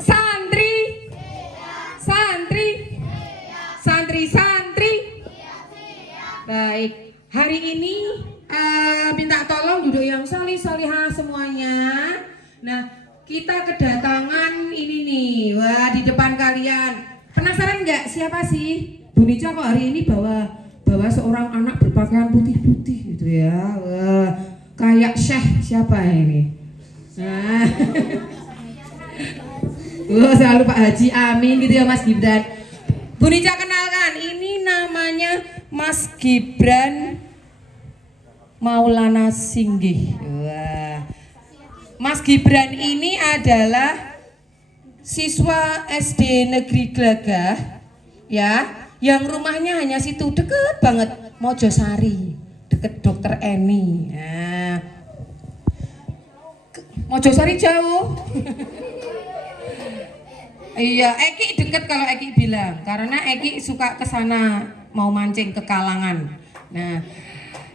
Santri, santri, santri. Baik, hari ini minta tolong duduk yang solihah semuanya. Nah, kita kedatangan ini nih, wah di depan kalian. Penasaran nggak siapa sih? Bu Nica kok hari ini bawa seorang anak berpakaian putih-putih gitu ya. Wah, kayak Syekh siapa ini? Nah. Selalu Pak Haji Amin gitu ya Mas Gibran. Bu Nica kenalkan, ini namanya Mas Gibran Maulana Singgih. Wah. Mas Gibran ini adalah siswa SD Negeri Glagah ya, yang rumahnya hanya situ deket banget, Mojosari, deket Dokter Eni. Nah, Mojosari jauh. Iya, Eki deket kalau Eki bilang, karena Eki suka ke sana mau mancing ke Kalangan. Nah,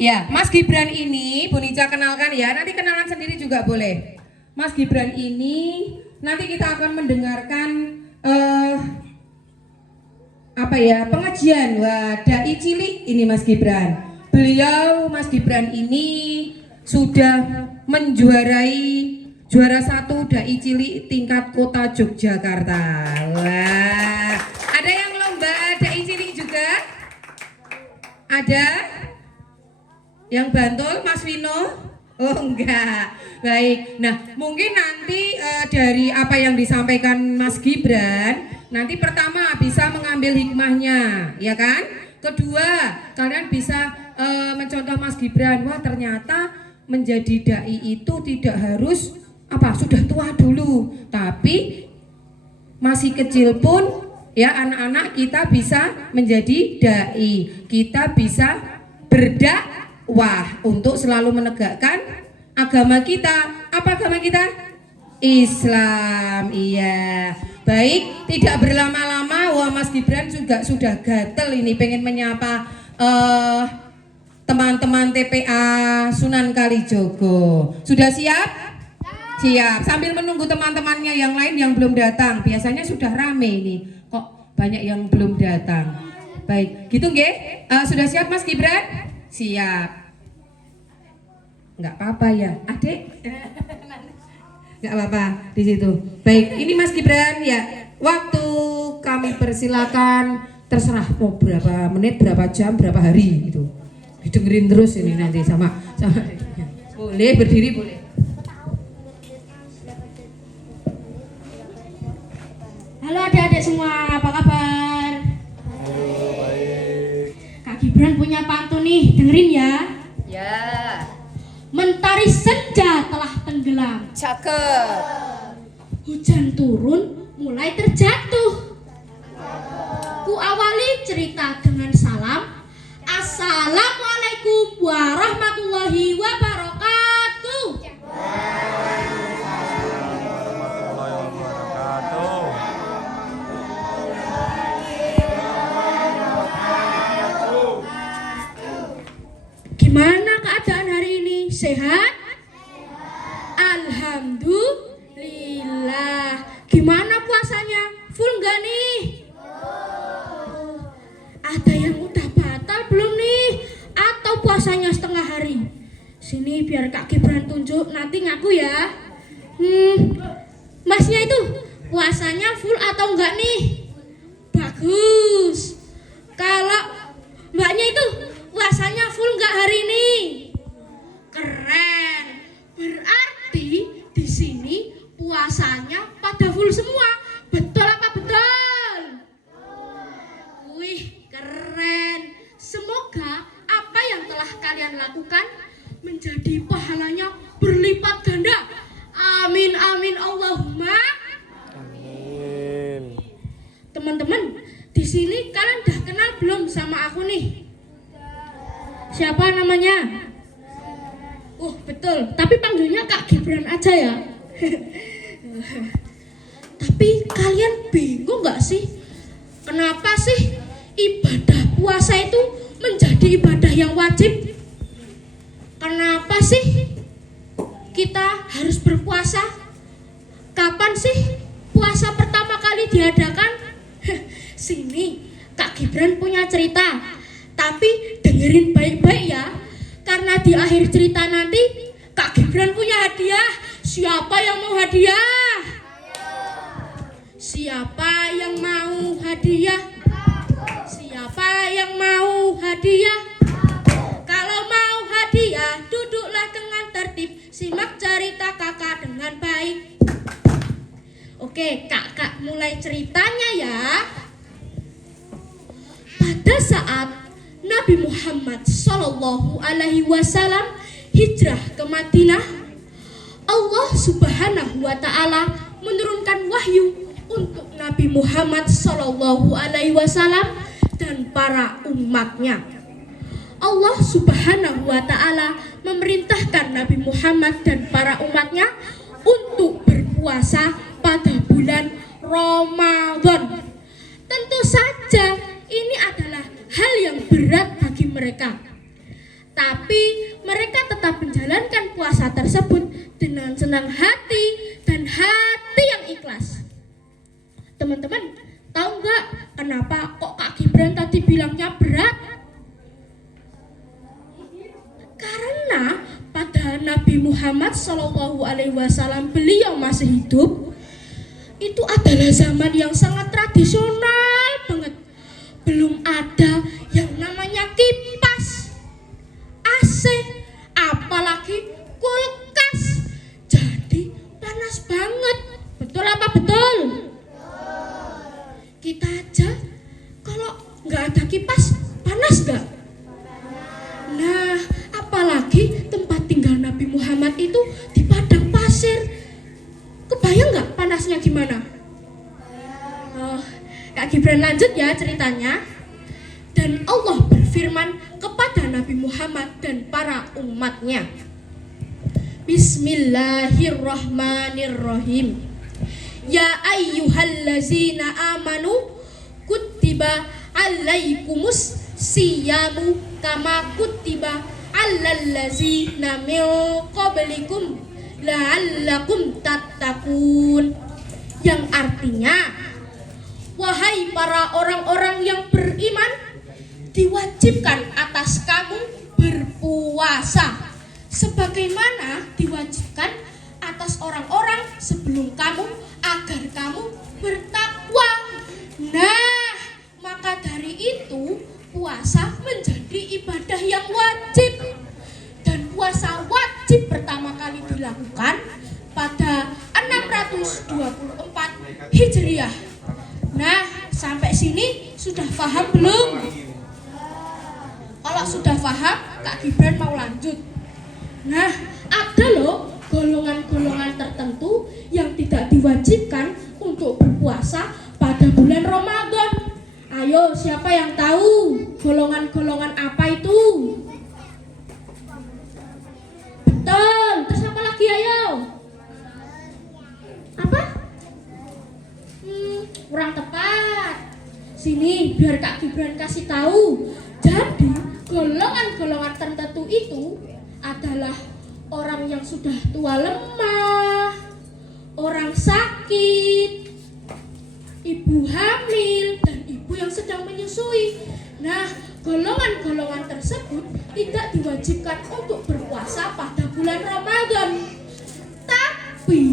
ya Mas Gibran ini, Bu Nica kenalkan ya, nanti kenalan sendiri juga boleh. Mas Gibran ini nanti kita akan mendengarkan pengajian. Wah, dai cilik ini Mas Gibran. Beliau Mas Gibran ini sudah menjuarai juara 1 dai cilik tingkat kota Yogyakarta. Wah, ada yang lomba dai cilik juga? Ada? Yang Bantul, Mas Vino? Oh enggak, baik. Nah mungkin nanti dari apa yang disampaikan Mas Gibran, nanti pertama bisa mengambil hikmahnya, ya kan? Kedua, kalian bisa mencontoh Mas Gibran. Wah ternyata menjadi dai itu tidak harus sudah tua dulu, tapi masih kecil pun ya anak-anak kita bisa menjadi dai. Kita bisa berdakwah untuk selalu menegakkan agama kita. Apa agama kita? Islam. Iya. Baik, tidak berlama-lama. Wah Mas Gibran juga sudah gatel ini pengen menyapa teman-teman TPA Sunan Kalijogo. Sudah siap? Siap. Sambil menunggu teman-temannya yang lain yang belum datang. Biasanya sudah rame ini. Kok banyak yang belum datang. Baik, gitu nggih? Sudah siap Mas Gibran? Siap. Enggak apa-apa ya, Adik? Enggak apa-apa di situ. Baik, ini Mas Gibran ya. Waktu kami persilakan, terserah mau berapa menit, berapa jam, berapa hari gitu. Didengerin terus ini nanti sama. Boleh berdiri boleh. Halo adik-adik semua, apa kabar? Halo, baik. Kak Gibran punya pantun nih, dengerin ya. Ya. Mentari senja telah tenggelam, Cakep. hujan turun mulai terjatuh. Ku awali cerita dengan salam. Assalamualaikum warahmatullahi wabarakatuh. Gimana keadaan hari ini? Sehat? Alhamdulillah. Gimana puasanya? Full nggak nih? Ada yang udah batal belum nih? Atau puasanya setengah hari? Sini biar Kak Gibran tunjuk, nanti ngaku ya. Masnya itu puasanya full atau enggak nih? Bagus. Kalau mbaknya itu puasanya full enggak hari ini? Keren. Berarti di sini puasanya pada full semua. Betul apa betul? Wih, keren. Semoga apa yang telah kalian lakukan menjadi pahalanya berlipat ganda. Amin amin Allahumma. Amin. Teman-teman, di sini kalian udah kenal belum sama aku nih? Siapa namanya? Betul. Tapi panggilnya Kak Gibran aja ya. Tapi kalian bingung gak sih? Kenapa sih ibadah puasa itu menjadi ibadah yang wajib? Kenapa sih kita harus berpuasa? Kapan sih puasa diadakan? Sini, Kak Gibran punya cerita. Tapi dengerin baik-baik ya. Karena di akhir cerita nanti Kak Gibran punya hadiah. Siapa yang mau hadiah? Siapa yang mau hadiah? Siapa yang mau hadiah? Kalau mau hadiah, duduklah dengan tertib. Simak cerita kakak dengan baik. Oke, kakak mulai ceritanya ya. Pada saat Nabi Muhammad Shallallahu Alaihi Wasallam hijrah ke Madinah, Allah Subhanahu Wa Taala menurunkan wahyu untuk Nabi Muhammad Shallallahu Alaihi Wasallam dan para umatnya. Allah Subhanahu Wa Taala memerintahkan Nabi Muhammad dan para umatnya untuk berpuasa pada bulan Ramadan. Tentu saja ini adalah hal yang berat bagi mereka. Tapi mereka tetap menjalankan puasa tersebut dengan senang hati dan hati yang ikhlas. Teman-teman, tahu nggak kenapa kok Kak Gibran tadi bilangnya berat? Karena pada Nabi Muhammad SAW beliau masih hidup, itu adalah zaman yang sangat tradisional banget. Belum ada yang namanya kipas, AC, apalagi kulkas. Jadi panas banget. Betul apa betul? Kita aja kalau nggak ada kipas panas nggak? Nah, apalagi tempat tinggal Nabi Muhammad itu di padang pasir. Kebayang nggak panasnya gimana? Oh, Kak Gibran lanjut ya ceritanya. Dan Allah berfirman kepada Nabi Muhammad dan para umatnya. Bismillahirrahmanirrahim. Ya ayyuhallazina amanu kutiba alaikumus siyamu kama kutiba alallazina min qablikum la'allakum tattaqun, yang artinya, wahai para orang-orang yang beriman, diwajibkan atas kamu berpuasa sebagaimana diwajibkan atas orang-orang sebelum kamu agar kamu bertakwa. Nah, maka dari itu puasa menjadi ibadah yang wajib. Dan puasa wajib pertama kali dilakukan pada 624 Hijriah. Nah, sampai sini sudah paham belum? Kalau sudah paham, Kak Gibran mau lanjut. Nah, ada loh golongan-golongan tertentu yang tidak diwajibkan untuk berpuasa pada bulan Ramadan. Ayo, siapa yang tahu golongan-golongan apa itu? Betul, terus apa lagi ayo? Apa? Kurang tepat. Sini biar Kak Gibran kasih tahu. Jadi golongan-golongan tertentu itu adalah orang yang sudah tua lemah, orang sakit, ibu hamil, dan ibu yang sedang menyusui. Nah, golongan-golongan tersebut tidak diwajibkan untuk berpuasa pada bulan Ramadan. Tapi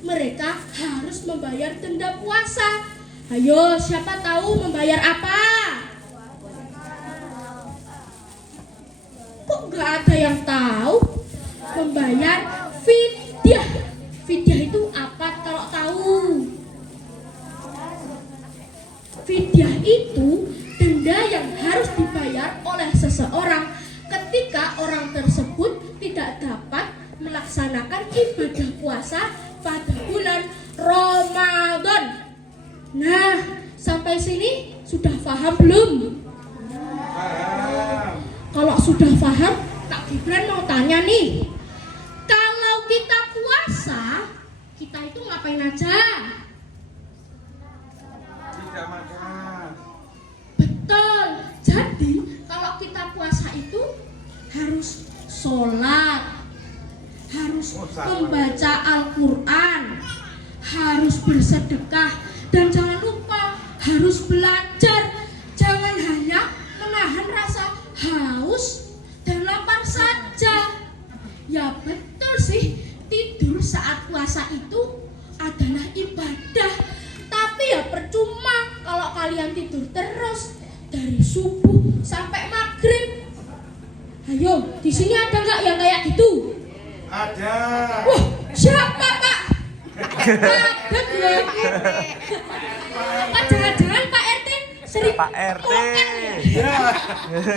mereka harus membayar denda puasa. Ayo, siapa tahu membayar apa? Kok nggak ada yang tahu? Membayar fidyah. Fidyah itu apa kalau tahu? Fidyah itu denda yang harus dibayar oleh seseorang ketika orang tersebut tidak dapat melaksanakan ibadah puasa pada bulan Ramadan. Nah, sampai sini sudah paham belum? Kalau sudah paham, Kak Gibran mau tanya nih. Kalau kita puasa, kita itu ngapain aja? Tidak makan. Betul. Jadi kalau kita puasa itu harus sholat, harus membaca Al-Quran, harus bersedekah, dan jangan kalian tidur terus dari subuh sampai maghrib. Ayo, di sini ada nggak yang kayak gitu? Ada. Wah, siapa Pak? Ada gue. Apa jangan-jangan Pak RT sering Pak RT. makan ya? Iya.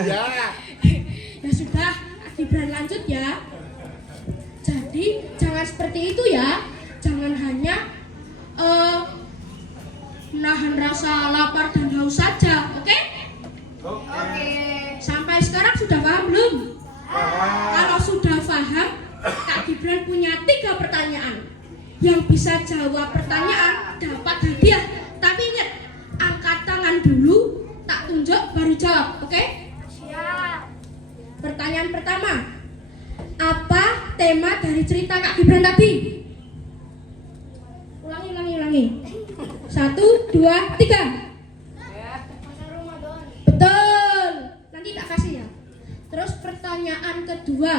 Iya. Ya sudah, Gibran lanjut ya. Jadi jangan seperti itu ya. Jangan hanya menahan rasa lapar dan haus saja, oke? Oke. Sampai sekarang sudah paham belum? Paham. Kalau sudah paham, Kak Gibran punya 3 pertanyaan. Yang bisa jawab pertanyaan dapat hadiah. Tapi ingat, angkat tangan dulu, tak tunjuk baru jawab, oke? Siap. Pertanyaan pertama, apa tema dari cerita Kak Gibran tadi? Ulangi. 1, 2, 3. Betul. Nanti tak kasih ya. Terus pertanyaan kedua,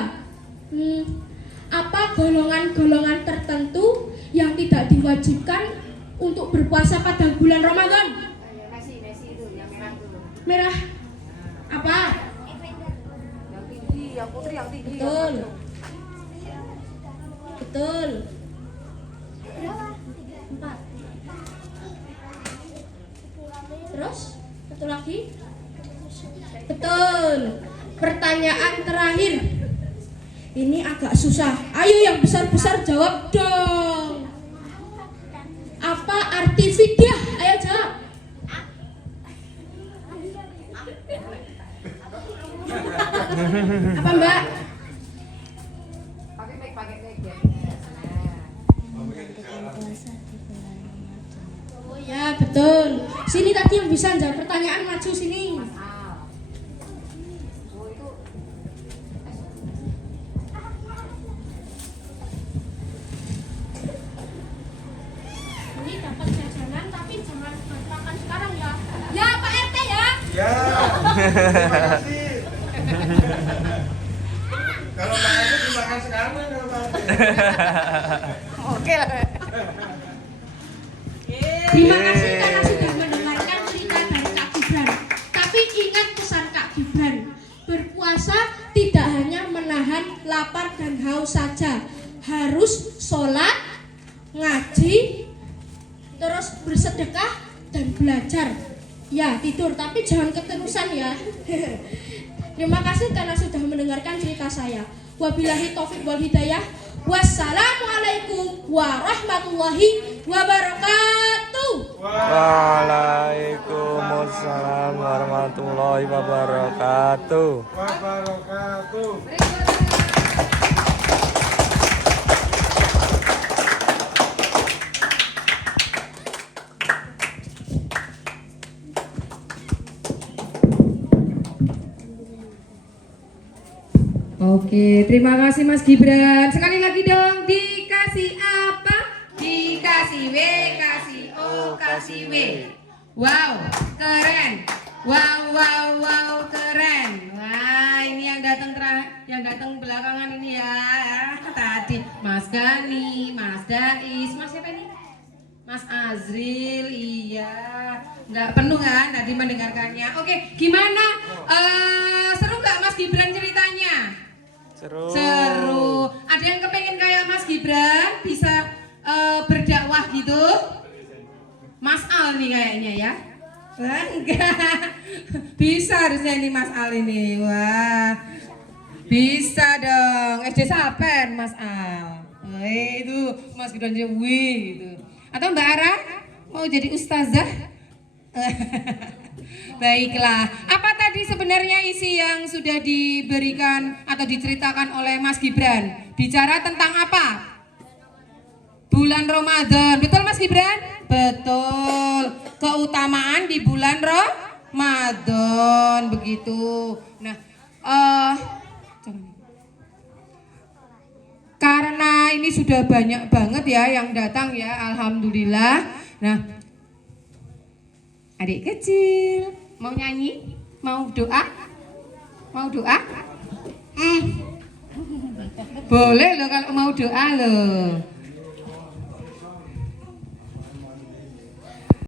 apa golongan-golongan tertentu yang tidak diwajibkan untuk berpuasa pada bulan Ramadan? Nasi itu yang merah tuh. Merah apa? Yang tinggi, yang putri yang tinggi. Betul. Betul. 4. Terus satu lagi. Betul. Pertanyaan terakhir. Ini agak susah. Ayo yang besar-besar jawab dong. Apa arti fidyah? Ayo jawab. Apa Mbak? Pakai mic ya. Oh ya betul. Sini tadi yang bisa jawab pertanyaan maju sini. Oh itu Ini dapat jajanan tapi jangan makan sekarang ya. Ya Pak RT ya. Ya. Terima kasih. Kalau Pak RT dimakan sekarang kalau Pak RT. oke lah. Terima kasih karena sudah mendengarkan cerita dari Kak Gibran. Tapi ingat pesan Kak Gibran, berpuasa tidak hanya menahan lapar dan haus saja, harus sholat, ngaji, terus bersedekah dan belajar. Ya tidur, tapi jangan keterusan ya. Terima kasih karena sudah mendengarkan cerita saya. Wabillahi taufiq wal hidayah. Wassalamualaikum warahmatullahi wabarakatuh. Waalaikumsalam warahmatullahi wabarakatuh. Wabarakatuh. Oke, terima kasih Mas Gibran. Sekali lagi dong, dikasih apa? Dikasih W, kasih O, kasih W. Wow, keren. Wow, keren. Wah, ini yang datang belakangan ini ya. Tadi Mas Gani, Mas Dais, Mas siapa ini? Mas Azril, iya. Nggak penuh kan tadi mendengarkannya. Oke, gimana? Seru nggak Mas Gibran ceritanya? Seru. Ada yang kepengen kayak Mas Gibran bisa berdakwah gitu? Mas Al nih kayaknya ya. Wah, enggak. Bisa harusnya ini Mas Al ini. Wah. Bisa dong. SD Sapen Mas Al. Itu Mas Gibran jadi wih gitu. Atau Mbak Ara mau jadi ustazah? Baiklah, apa tadi sebenarnya isi yang sudah diberikan atau diceritakan oleh Mas Gibran? Bicara tentang apa? Bulan Ramadan, betul Mas Gibran? Betul, keutamaan di bulan Ramadan, begitu. Nah, karena ini sudah banyak banget ya yang datang ya, alhamdulillah. Nah, adik kecil, mau nyanyi? Mau doa? Mau doa? Boleh loh kalau mau doa loh.